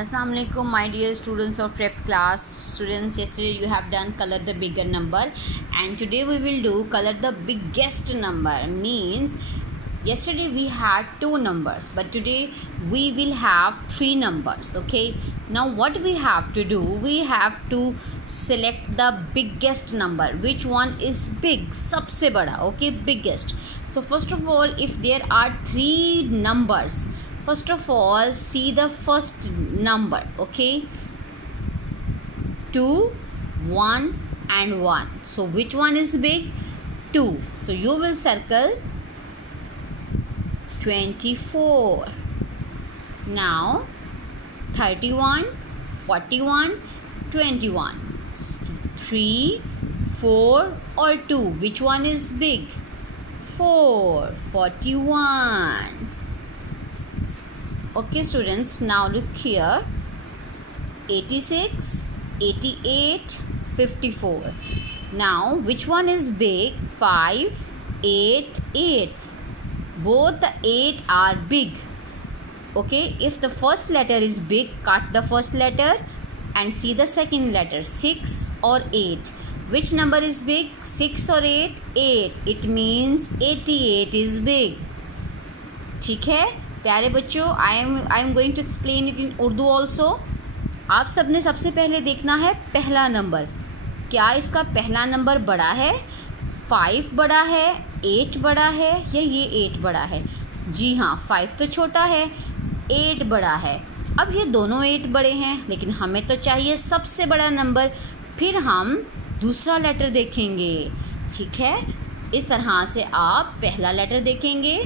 Assalamu alaikum, my dear students of prep class. Students, yesterday you have done color the bigger number, and today we will do color the biggest number. Means yesterday we had two numbers, but today we will have three numbers. Okay, now what we have to do, we have to select the biggest number. Which one is big? सबसे बड़ा. Okay, biggest. So first of all, if there are three numbers, first of all see the first number. Okay, 2, 1 and 1. So which one is big? 2. So you will circle 24. Now 31, 41, 21. 3, 4 or 2. Which one is big? 4. 41. Okay students, now look here. 86, 88, 54. Now which one is big? 5, 8, 8. Both the 8 are big. Okay, if the first letter is big, cut the first letter and see the second letter. 6 or 8. Which number is big? 6 or 8? 8. It means 88 is big. ठीक है प्यारे बच्चों, I am going to explain it in Urdu also. आप सब ने सबसे पहले देखना है पहला नंबर. क्या इसका पहला नंबर बड़ा है? 5 बड़ा है, 8 बड़ा है या ये 8 बड़ा है? जी हाँ, 5 तो छोटा है, 8 बड़ा है. अब ये दोनों 8 बड़े हैं, लेकिन हमें तो चाहिए सबसे बड़ा नंबर. फिर हम दूसरा लेटर देखेंगे. ठीक है, इस तरह से आप पहला लेटर देखेंगे.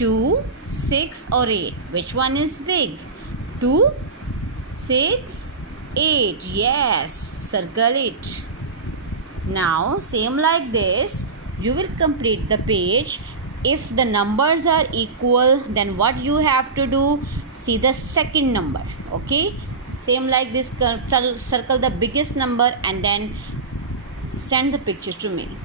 2, 6 or 8. Which one is big? 2, 6, 8. Yes, circle it. Now same like this you will complete the page. If the numbers are equal, then what you have to do? See the second number. Okay, same like this, circle the biggest number and then send the picture to me.